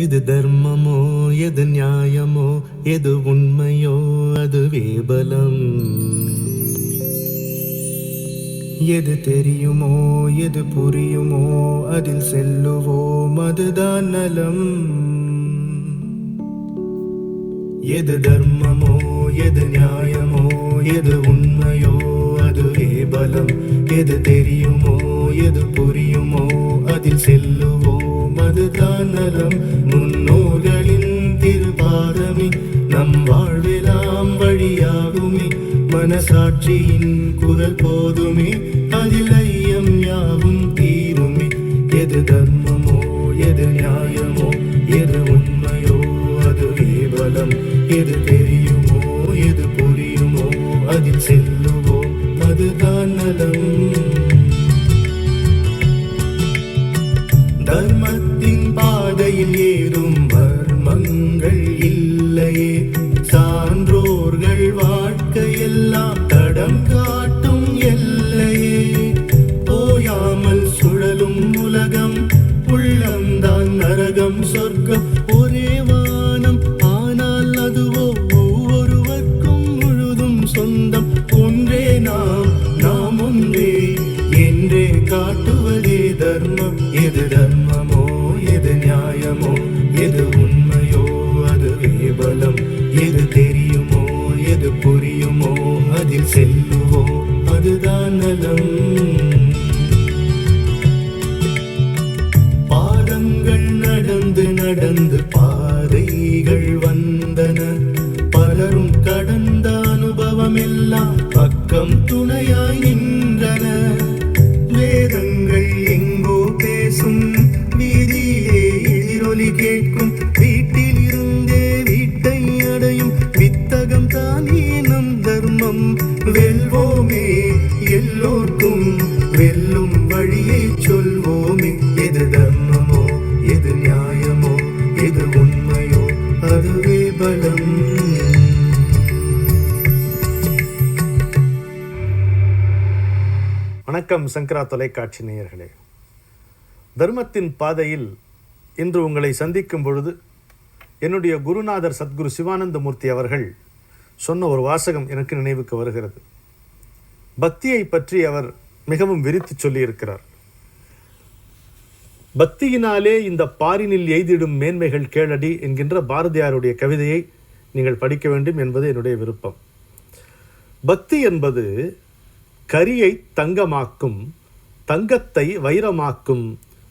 எது தர்மமோ எது நியாயமோ எது உண்மையோ அதுவே பலம். எது தெரியுமோ எது புரியுமோ அதில் செல்லுவோம் அதுதான் நலம். எது தர்மமோ எது நியாயமோ எது உண்மையோ அதுவே பலம். எது தெரியுமோ எது புரியுமோ அதில் செல்லுவோம் அதுதான் நலம். முன்னோர்களின் திருபாதமே நம் வாழ்வெல்லாம் வழியாகுமே. மனசாட்சியின் குரல் போதுமே அதில் ஐயம் யாவும் தீருமே. எது தர்மமோ எது நியாயமோ எது உண்மையோ அதுவே பலம். எது தெரியுமோ எது புரியுமோ அதில் செல்லுவோம் அதுதான் நலம். தர்மத்தின் பாதையில் ஏதும் மர்மங்கள் இல்லையே. சான்றோர்கள் வாழ்க்கையெல்லாம் தடம் காட்டும் எல்லையே. ஓயாமல் சுழலும் உலகம் உள்ளம்தான் நரகம் சொர்க்கம் ஒரே வானம். ஆனால் அதுவோ ஒவ்வொருவர்க்கும் முழுதும் சொந்தம். ஒன்றே நாம் ஒன்றே என்றே காட்டுவதே தர்மம். எது தர்மமோ எது நியாயமோ எது உண்மையோ அதுவே பலம். எது தெரியுமோ எது புரியுமோ அதில் செல்லுவோம் அதுதான் நலம். பாதங்கள் நடந்து நடந்து பாதைகள் வந்தன. பலரும் கடந்த அனுபவம் எல்லாம் பக்கம் துணையாய் நின்றன. வேதங்கள் எங்கோ பேசும் வீதியிலே எதிரொலி கேட்கும். வீட்டில் இருந்தே வீட்டை அடையும் வித்தகம் தானே நம் தர்மம். வெல்வோமே எல்லோர்க்கும் வெல்லும் வழியை சொல்வோமே. எது தர்மமோ எது நியாயமோ எது உண்மையோ அதுவே பலம். வணக்கம் சங்கரா தொலைக்காட்சி நேயர்களே. தர்மத்தின் பாதையில் இன்று உங்களை சந்திக்கும் பொழுது என்னுடைய குருநாதர் சத்குரு சிவானந்த மூர்த்தி அவர்கள் சொன்ன ஒரு வாசகம் எனக்கு நினைவுக்கு வருகிறது. பக்தியை பற்றி அவர் மிகவும் விரித்து சொல்லியிருக்கிறார். பக்தியினாலே இந்த பாரினில் எய்திடும் மேன்மைகள் கேளடி என்கின்ற பாரதியாருடைய கவிதையை நீங்கள் படிக்க வேண்டும் என்பது என்னுடைய விருப்பம். பக்தி என்பது கரியை தங்கமாக்கும், தங்கத்தை வைரமாக்கும்,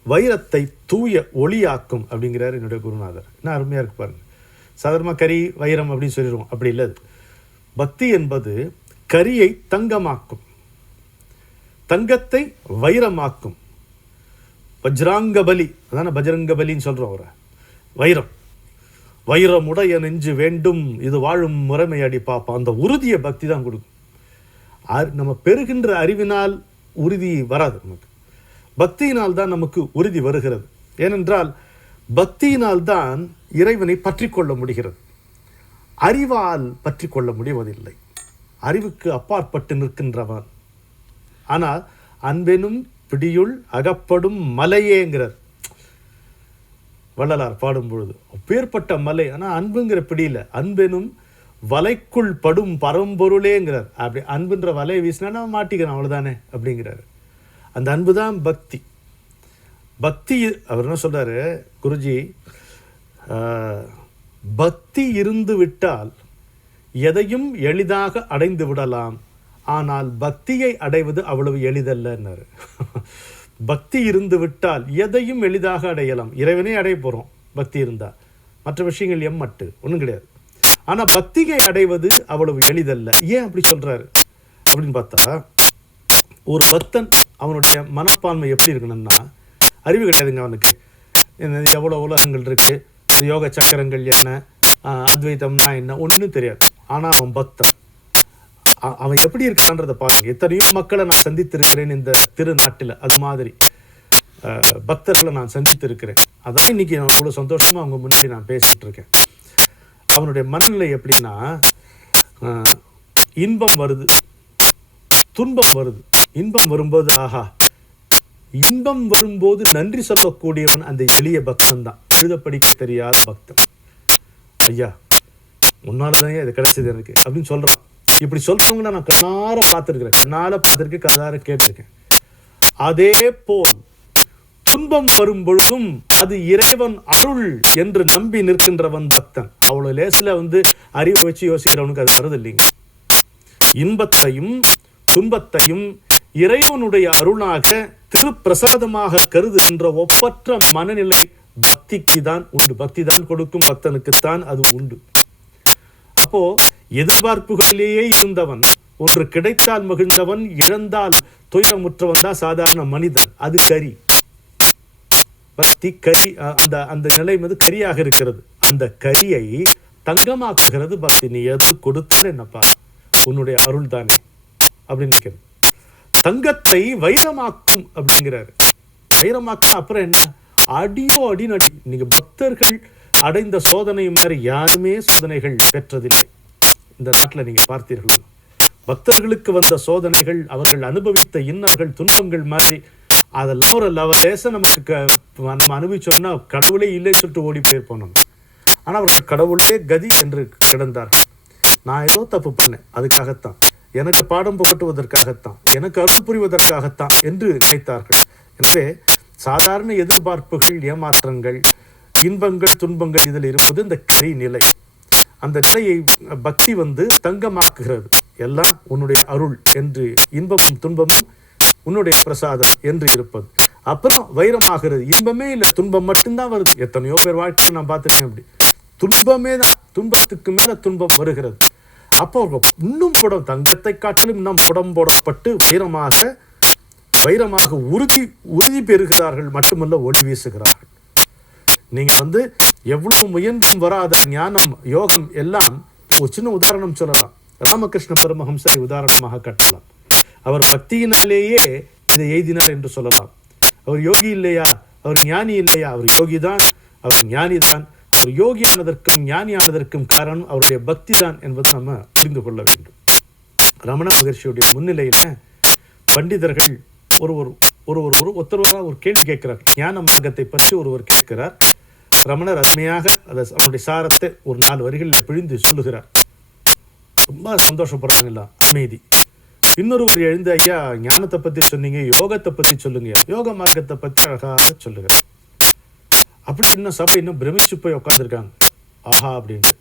வைரத்தை தூய ஒளியாக்கும் அப்படிங்கிறார் என்னுடைய குருநாதர். என்ன அருமையாக இருக்கு பாருங்க. சாதாரணமாக கரி வைரம் அப்படின்னு சொல்லிடுவோம், அப்படி இல்லை. பக்தி என்பது கரியை தங்கமாக்கும், தங்கத்தை வைரமாக்கும். வஜ்ராங்கபலி, அதான பஜ்ரங்கபலின்னு சொல்கிறோம். ஒரு வைரம், வைரமுடைய நெஞ்சு வேண்டும் இது வாழும் முறைமை அடி பாப்பா. அந்த உறுதியை பக்தி தான் கொடுக்கும். நம்ம பெறுகின்ற அறிவினால் உறுதி வராது, நமக்கு பக்தியினால் தான் நமக்கு உறுதி வருகிறது. ஏனென்றால் பக்தியினால் தான் இறைவனை பற்றி கொள்ள முடிகிறது. அறிவால் பற்றி கொள்ள முடிவதில்லை. அறிவுக்கு அப்பாற்பட்டு நிற்கின்றவன். ஆனால் அன்பெனும் பிடியுள் அகப்படும் மலையேங்கிறார் வள்ளலார் பாடும் பொழுது. அப்பேற்பட்ட மலை, ஆனால் அன்புங்கிற பிடியில அன்பெனும் வலைக்குள் படும் பரம்பொருளேங்கிறார். அப்படி அன்புன்ற வலையை வீசினா நம்ம மாட்டிக்கிறோம், அவ்வளோதானே அப்படிங்கிறாரு. அந்த அன்பு தான் பக்தி. பக்தி அவர் என்ன சொல்றாரு குருஜி, பக்தி இருந்து விட்டால் எதையும் எளிதாக அடைந்து விடலாம். ஆனால் பக்தியை அடைவது அவ்வளவு எளிதல்லன்னாரு. பக்தி இருந்து விட்டால் எதையும் எளிதாக அடையலாம். இறைவனே அடைய போகிறோம் பக்தி இருந்தால். மற்ற விஷயங்கள் எம்மட்டு ஒன்றும் கிடையாது. ஆனால் பக்தியை அடைவது அவ்வளவு எளிதல்ல. ஏன் அப்படி சொல்கிறாரு அப்படின்னு பார்த்தா, ஒரு பக்தன் அவனுடைய மனப்பான்மை எப்படி இருக்கணும்னா, அறிவு கிடையாதுங்க அவனுக்கு. எவ்வளோ உலகங்கள் இருக்குது, இந்த யோக சக்கரங்கள் என்ன, அத்வைத்தம்னா என்ன, ஒன்றும் தெரியாது. ஆனால் அவன் பக்தன். அவன் எப்படி இருக்கான்றதை பாருங்க. எத்தனையோ மக்களை நான் சந்தித்திருக்கிறேன் இந்த திருநாட்டில். அது மாதிரி பக்தர்களை நான் சந்தித்திருக்கிறேன். அதான் இன்னைக்கு நான் அவ்வளோ சந்தோஷமாக அவங்க முன்னாடி நான் பேசிகிட்டு இருக்கேன். அவனுடைய மனநிலை எப்படின்னா, இன்பம் வருது, துன்பம் வருது. இன்பம் வரும்போது ஆஹா இன்பம் வரும்போது நன்றி சொல்லக்கூடியவன் அந்த எளிய பக்தன் தான், எழுத படிக்க தெரியாத பக்தன். ஐயா முன்னாலதான் இது கிடைச்சது எனக்கு அப்படின்னு சொல்றான். இப்படி சொல்றவங்க நான் கண்ணார பார்த்திருக்கேன், கதார கேட்டிருக்கேன். அதே போல் துன்பம் வரும் பொழுதும் அது இறைவன் அருள் என்று நம்பி நிற்கின்றவன் பக்தன். அவ்வளவு லேசில அறிவை வச்சு யோசிக்கிறவனுக்கு அது வருது இல்லைங்க. இன்பத்தையும் துன்பத்தையும் இறைவனுடைய அருளாக திருப்பிரசாதமாக கருதுகின்ற ஒப்பற்ற மனநிலை பக்திக்கு தான் உண்டு. பக்தி தான் கொடுக்கும், பக்தனுக்குத்தான் அது உண்டு. அப்போ எதிர்பார்ப்புகளிலேயே இருந்தவன், ஒன்று கிடைத்தால் மகிழ்ந்தவன், இழந்தால் துயரமுற்றவன் தான் சாதாரண மனிதன். அது கரி. பக்தி கரி, அந்த நிலை கரியாக இருக்கிறது. அந்த கரியை தங்கமாக்குகிறது பக்தி. நீ எது கொடுத்தால் என்னப்பா, உன்னுடைய அருள் தானே அப்படின்னு நினைக்கிறது. தங்கத்தை வைரமாக்கும் அப்படிங்கிறாரு. வைரமாக்கும் அப்புறம் என்ன, அடியோ அடி நடி. நீங்க பக்தர்கள் அடைந்த சோதனை மாதிரி யாருமே சோதனைகள் பெற்றதில்லை இந்த நாட்டில். நீங்க பார்த்தீர்கள், பக்தர்களுக்கு வந்த சோதனைகள், அவர்கள் அனுபவித்த இன்னல்கள், துன்பங்கள் மாதிரி அதெல்லாம் ஒரு லேச நமக்கு நம்ம அனுபவிச்சோம்னா கடவுளே இல்லைன்னு சொல்லிட்டு ஓடி போயிருப்போம் நம்ம. ஆனால் அவர்கள் கடவுளே கதி என்று கிடந்தார்கள். நான் ஏதோ தப்பு பண்ணேன், அதுக்காகத்தான், எனக்கு பாடம் புகட்டுவதற்காகத்தான், எனக்கு அருள் புரிவதற்காகத்தான் என்று நினைத்தார்கள். எனவே சாதாரண எதிர்பார்ப்புகள், ஏமாற்றங்கள், இன்பங்கள், துன்பங்கள் இதில் இருப்பது இந்த கரி நிலை. அந்த நிலையை பக்தி தங்கமாக்குகிறது. எல்லாம் உன்னுடைய அருள் என்று, இன்பமும் துன்பமும் உன்னுடைய பிரசாதம் என்று இருப்பது. அப்புறம் வைரமாகிறது. இன்பமே இல்லை, துன்பம் மட்டும்தான் வருது. எத்தனையோ பேர் வாழ்க்கையை நான் பார்த்துருக்கேன். அப்படி துன்பமே தான், துன்பத்துக்கு மேல துன்பம் வருகிறது. அப்போ இன்னும் புடம், தங்கத்தை காட்டிலும் இன்னும் புடம் போடப்பட்டு வைரமாக உறுதி பெறுகிறார்கள். மட்டுமல்ல, ஒளி வீசுகிறார்கள். நீங்க எவ்வளவு முயன்றும் வராத ஞானம், யோகம் எல்லாம் ஒரு சின்ன உதாரணம் சொல்லலாம். ராமகிருஷ்ண பரமஹம்சரை உதாரணமாக காட்டலாம். அவர் பக்தியினாலேயே இதை எய்தினார் என்று சொல்லலாம். அவர் யோகி இல்லையா, அவர் ஞானி இல்லையா? அவர் யோகிதான், அவர் ஞானிதான். அவர் யோகியானதற்கும் ஞானியானதற்கும் காரணம் அவருடைய பக்தி தான் என்பதை நம்ம புரிந்து கொள்ள வேண்டும். ரமண மகர்ஷியுடைய முன்னிலையில பண்டிதர்கள் ஒருத்தராக ஒரு கேள்வி கேட்கிறார். ஞான மார்க்கத்தை பற்றி ஒருவர் கேட்கிறார். ரமணர் அருமையாக அவருடைய சாரத்தை ஒரு 4 வரிகளில் பிழிந்து சொல்லுகிறார். ரொம்ப சந்தோஷப்படுறாங்கல்ல, அமைதி. இன்னொருவர் எழுந்து, ஐயா ஞானத்தை பத்தி சொன்னீங்க, யோகத்தை பத்தி சொல்லுங்க, யோக மார்க்கத்தை பத்தி அழகாக சொல்லுங்க. அப்படி இன்னும் சபை இன்னும் பிரமிச்சு போய் உட்காந்துருக்காங்க. ஆஹா அப்படின்ட்டு.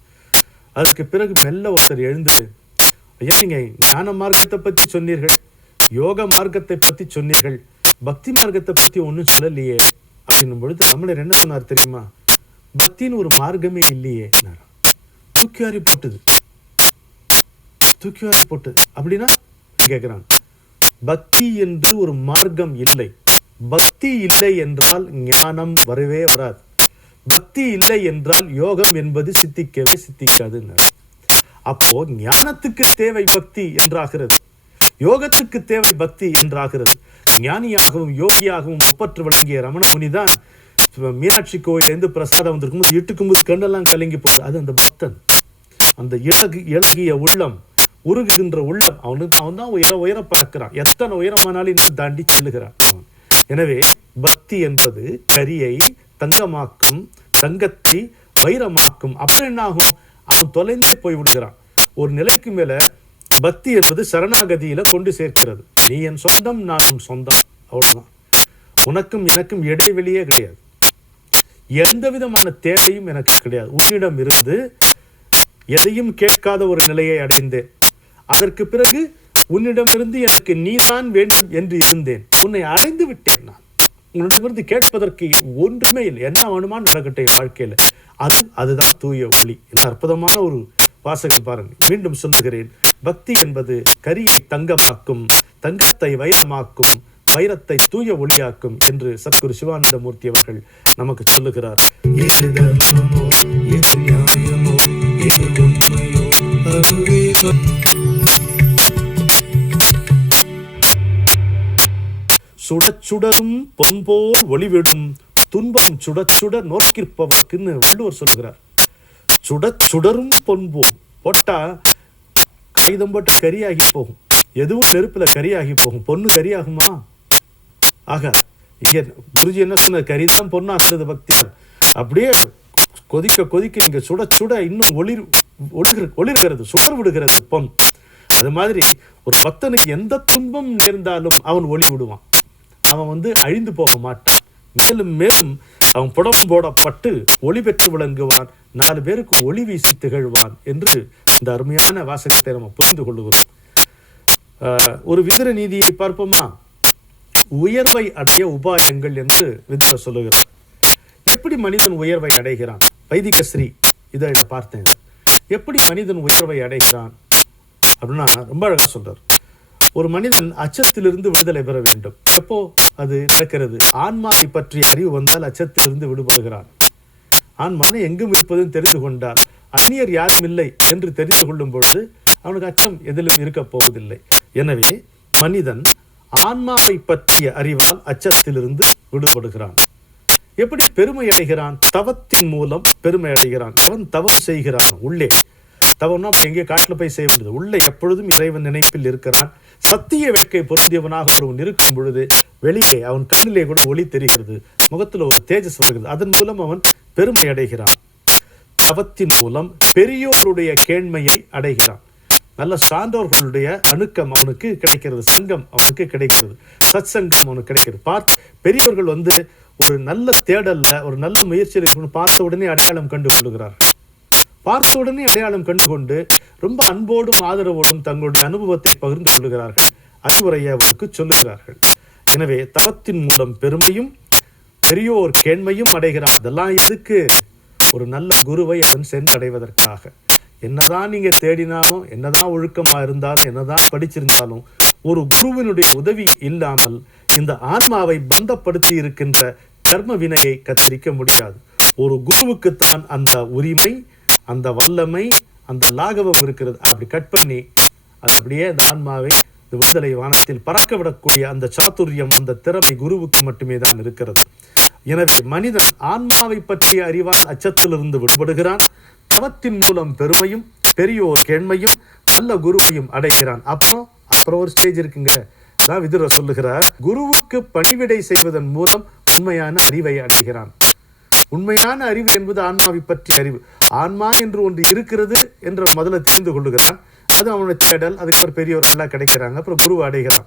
அதுக்கு பிறகு மெல்ல ஒருத்தர் எழுந்து, ஐயா நீங்க ஞான மார்க்கத்தை பத்தி சொன்னீர்கள், யோக மார்க்கத்தை பத்தி சொன்னீர்கள், பக்தி மார்க்கத்தை பத்தி ஒன்றும் சொல்லலையே அப்படின்னும் பொழுது ரமணர் என்ன சொன்னார் தெரியுமா? பக்தின்னு ஒரு மார்க்கமே இல்லையே. தூக்கிவாரி போட்டு அப்படின்னா கேட்கிறான். பக்தி என்று ஒரு மார்க்கம் இல்லை. பக்தி இல்லை என்றால் ஞானம் வரவே வராது. பக்தி இல்லை என்றால் யோகம் என்பது சித்திக்கவே சித்திக்காது. அப்போ ஞானத்துக்கு தேவை பக்தி என்றாகிறது, யோகத்துக்கு தேவை பக்தி என்றாகிறது. ஞானியாகவும் யோகியாகவும் ஒப்பற்று விளங்கிய ரமண முனிதான் மீனாட்சி கோயிலிருந்து பிரசாதம் வந்திருக்கும் இட்டுக்கும்போது கண்ணெல்லாம் கலங்கி போகுது. அது அந்த பக்தன், அந்த இளகிய உள்ளம், உருகுகின்ற உள்ளம். அவன் தான் உயர பறக்கிறான். எத்தனை உயரமானாலும் இன்னும் தாண்டி செல்லுகிறான் அவன். எனவே பக்தி என்பது கரியை தங்கமாக்கும், தங்கத்தை வைரமாக்கும். அப்புறம் என்ன ஆகும்? அவன் தொலைந்தே போய் விடுகிறான். ஒரு நிலைக்கு மேல பக்தி என்பது சரணாகதியில கொண்டு சேர்க்கிறது. நீ என் சொந்தம், நான் உன் சொந்தம், அவ்வளவுதான். உனக்கும் எனக்கும் இடைவெளியே கிடையாது. எந்த விதமான தேவையும் எனக்கு கிடையாது. உன்னிடம் இருந்து எதையும் கேட்காத ஒரு நிலையை அடைந்தேன். அதற்கு பிறகு உன்னிடமிருந்து எனக்கு நீதான் வேண்டும் என்று இருந்தேன். உன்னை அடைந்து விட்டேன். நான் உன்னிடமிருந்து கேட்பதற்கு ஒன்றுமே இல்லை. என்ன வேணுமான்னு நடக்கட்டும் வாழ்க்கையில. அதுதான் தூய ஒளி. என்ன அற்புதமான ஒரு வாசகம் பாருங்க. மீண்டும் சொல்லுகிறேன், பக்தி என்பது கரியை தங்கமாக்கும், தங்கத்தை வைரமாக்கும், வைரத்தை தூய ஒளியாக்கும் என்று சத்குரு சிவானந்தமூர்த்தி அவர்கள் நமக்கு சொல்லுகிறார். சுடச்சுடரும் பொன்போல் ஒளிவிடும் துன்பம் சுடச்சுட நோக்கிற்பவர்க்குன்னு வள்ளுவர் சொல்லுகிறார். சுடச்சுடரும் பொன்போல் போட்டா காகிதம் போட்ட கரியாகி போகும். எதுவும் நெருப்புல கரியாகி போகும். பொண்ணு கரியாகுமா? ஆக இங்கே குருஜி என்ன சொன்ன, கரிதான் பொண்ணாக்குறது பக்தியால். அப்படியே கொதிக்க கொதிக்க இங்கே சுட சுட இன்னும் ஒளிர்கிறது, சுடர் விடுகிறது பொன். அது மாதிரி ஒரு பக்தனுக்கு எந்த துன்பம் நேர்ந்தாலும் அவன் ஒளி விடுவான். அவன் அழிந்து போக மாட்டான். மேலும் மேலும் அவன் புடம் போடப்பட்டு ஒளி பெற்று விளங்குவான், 4 பேருக்கு ஒளி வீசி திகழ்வான் என்று இந்த அருமையான வாசகத்தை நம்ம புரிந்து கொள்ளுகிறோம். ஒரு விதுர நீதியை பார்ப்போமா? உயர்வை அடைய உபாயங்கள் என்று விதுரர் சொல்லுகிறார். எப்படி மனிதன் உயர்வை அடைகிறான்? வைதிக ஸ்ரீ இதை பார்த்தேன். எப்படி மனிதன் உயர்வை அடைகிறான் அப்படின்னா ரொம்ப அழகா சொல்றார். ஒரு மனிதன் அச்சத்திலிருந்து விடுதலை பெற வேண்டும். எப்போ அது நடக்கிறது? ஆன்மாவை பற்றிய அறிவு வந்தால் அச்சத்திலிருந்து விடுபடுகிறான். ஆன்மான எங்கும் இருப்பதும் தெரிந்து கொண்டால், அந்நியர் யாரும் இல்லை என்று தெரிந்து கொள்ளும் பொழுது அவனுக்கு அச்சம் எதிலும் இருக்க போவதில்லை. எனவே மனிதன் ஆன்மாவை பற்றிய அறிவால் அச்சத்திலிருந்து விடுபடுகிறான். எப்படி பெருமை அடைகிறான்? தவத்தின் மூலம் பெருமை அடைகிறான். அவன் தவம் செய்கிறான். உள்ளே தவம்னா எங்கே காட்டில் போய் செய்ய முடியுது? உள்ளே எப்பொழுதும் இறைவன் நினைப்பில் இருக்கிறான். சத்திய வேட்கை பொருந்தியவனாக ஒருவன் இருக்கும் பொழுது வெளியே அவன் கண்ணிலே கூட ஒளி தெரிகிறது, முகத்தில் ஒரு தேஜஸ் வருகிறது. அதன் மூலம் அவன் பெருமை அடைகிறான். தவத்தின் மூலம் பெரியோருடைய கேண்மையை அடைகிறான். நல்ல சான்றோர்களுடைய அணுக்கம் அவனுக்கு கிடைக்கிறது, சங்கம் அவனுக்கு கிடைக்கிறது, சத் சங்கம் அவனுக்கு கிடைக்கிறது. பெரியவர்கள் ஒரு நல்ல தேடல்ல, ஒரு நல்ல முயற்சியில் பார்த்த உடனே அடையாளம் கண்டு கொள்ளுகிறார்கள். பார்த்த உடனே அடையாளம் கண்டுகொண்டு ரொம்ப அன்போடும் ஆதரவோடும் தங்களுடைய அனுபவத்தை பகிர்ந்து கொள்ளுகிறார்கள், அறிவுரையை அவனுக்கு சொல்லுகிறார்கள். எனவே தவத்தின் மூலம் பெருமையும் பெரியோர் கேண்மையும் அடைகிறான். இதெல்லாம் எதுக்கு? ஒரு நல்ல குருவை அவன் சென்று அடைவதற்காக. என்னதான் நீங்க தேடினாலும், என்னதான் ஒழுக்கமா இருந்தாலும், என்னதான் படிச்சிருந்தாலும், ஒரு குருவினுடைய உதவி இல்லாமல் இந்த ஆன்மாவை பந்தப்படுத்தி இருக்கின்ற கர்ம வினையை கத்தரிக்க முடியாது. ஒரு குருவுக்குத்தான் அந்த உரிமை, அந்த வல்லமை, அந்த லாகவம் இருக்கிறது. அப்படி கட் பண்ணி அது அப்படியே அந்த ஆன்மாவை இந்த விடுதலை வானத்தில் பறக்க விடக்கூடிய அந்த சாதுரியம், அந்த திறமை குருவுக்கு மட்டுமே தான் இருக்கிறது. எனவே மனிதன் ஆன்மாவை பற்றிய அறிவால் அச்சத்திலிருந்து விடுபடுகிறான். தவத்தின் மூலம் பெருமையும் பெரியோர் கேண்மையும் நல்ல குருவையும் அடைகிறான். அப்புறம் ஒரு ஸ்டேஜ் இருக்குங்க. அதான் விதுரர் சொல்லுகிறார், குருவுக்கு பணிவிடை செய்வதன் மூலம் உண்மையான அறிவை அடைகிறான். உண்மையான அறிவு என்பது ஆன்மாவை பற்றிய அறிவு. ஆன்மா என்று ஒன்று இருக்கிறது என்று முதல்ல தெரிந்து கொள்ளுகிறான். அது அவனுடைய தேடல். அதுக்கப்புறம் பெரியவர்கள்லாம் கிடைக்கிறாங்க. அப்புறம் குருவை அடைகிறான்.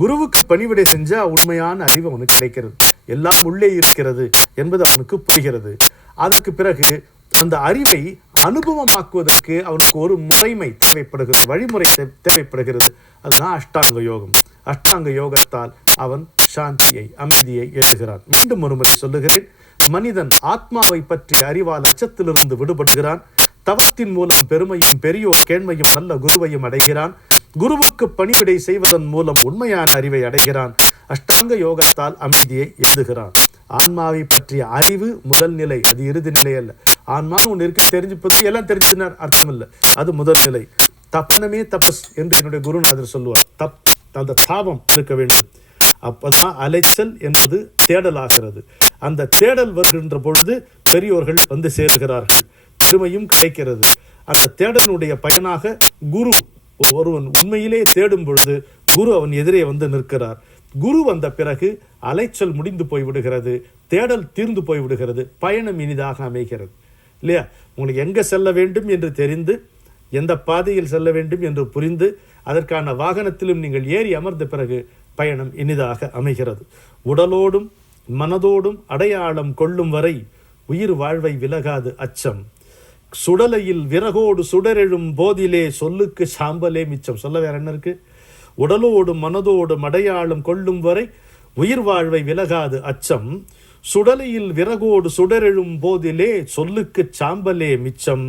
குருவுக்கு பணிவிடை செஞ்சா உண்மையான அறிவு அவனுக்கு கிடைக்கிறது. எல்லாம் உள்ளே இருக்கிறது என்பது அவனுக்கு புரிகிறது. அதற்கு பிறகு அந்த அறிவை அனுபவமாக்குவதற்கு அவனுக்கு ஒரு முறைமை தேவைப்படுகிறது, வழிமுறை தேவைப்படுகிறது. அதுதான் அஷ்டாங்க யோகம். அஷ்டாங்க யோகத்தால் அவன் சாந்தியை, அமைதியை எழுகிறான். மீண்டும் ஒரு முறை சொல்லுகிறேன், மனிதன் ஆத்மாவை பற்றிய அறிவால் அச்சத்திலிருந்து விடுபடுகிறான். தவத்தின் மூலம் பெருமையும் பெரியோர் கேண்மையும் நல்ல குருவையும் அடைகிறான். குருவுக்கு பணிவிடை செய்வதன் மூலம் உண்மையான அறிவை அடைகிறான். அஷ்டாங்க யோகத்தால் அமைதியை எழுதுகிறான். ஆன்மாவை பற்றிய அறிவு முதல் நிலை, அது இறுதி நிலை அல்ல. ஆன்மான்னு ஒன்று இருக்கு, தெரிஞ்சுப்பது எல்லாம் தெரிஞ்சுனார் அர்த்தம் இல்லை, அது முதல் நிலை. தப்பனமே தபஸ் என்று என்னுடைய குருநாதர் சொல்லுவார். அந்த தாபம் இருக்க வேண்டும். அப்பதான் அலைச்சல் என்பது தேடலாகிறது. அந்த தேடல் வருகின்ற பொழுது பெரியோர்கள் வந்து சேருகிறார்கள், பெருமையும் கிடைக்கிறது. அந்த தேடலுடைய பயனாக குரு, ஒருவன் உண்மையிலே தேடும் பொழுது குரு அவன் எதிரே வந்து நிற்கிறார். குரு வந்த பிறகு அலைச்சல் முடிந்து போய்விடுகிறது, தேடல் தீர்ந்து போய்விடுகிறது, பயணம் இனிதாக அமைகிறது. இல்லையா? உங்களுக்கு எங்கே செல்ல வேண்டும் என்று தெரிந்து, எந்த பாதையில் செல்ல வேண்டும் என்று புரிந்து, அதற்கான வாகனத்திலும் நீங்கள் ஏறி அமர்ந்த பிறகு பயணம் இனிதாக அமைகிறது. உடலோடும் மனதோடும் அடையாளம் கொள்ளும் வரை உயிர் வாழ்வை விலகாது அச்சம். சுடலையில் விறகோடு சுடரெழும் போதிலே சொல்லுக்கு சாம்பலே மிச்சம். சொல்ல வேற என்ன இருக்கு? உடலோடும் மனதோடும் அடையாளம் கொள்ளும் வரை உயிர் வாழ்வை விலகாது அச்சம். சுடலையில் விறகோடு சுடரெழும் போதிலே சொல்லுக்கு சாம்பலே மிச்சம்.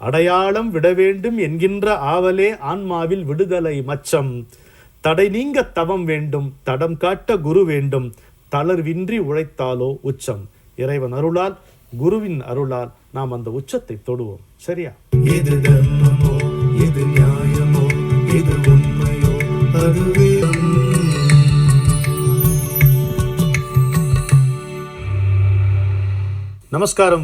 அடையாளம் விட வேண்டும் என்கின்ற ஆவலே ஆன்மாவில் விடுதலை மச்சம். தடை நீங்க தவம் வேண்டும், தடம் காட்ட குரு வேண்டும், தளர்வின்றி உழைத்தாலோ உச்சம். இறைவன் அருளால், குருவின் அருளால் நாம் அந்த உச்சத்தை தொடுவோம். சரியா? எது தர்மமோ, எது நியாயமோ, எது உண்மையோ அதுவே. நமஸ்காரம்.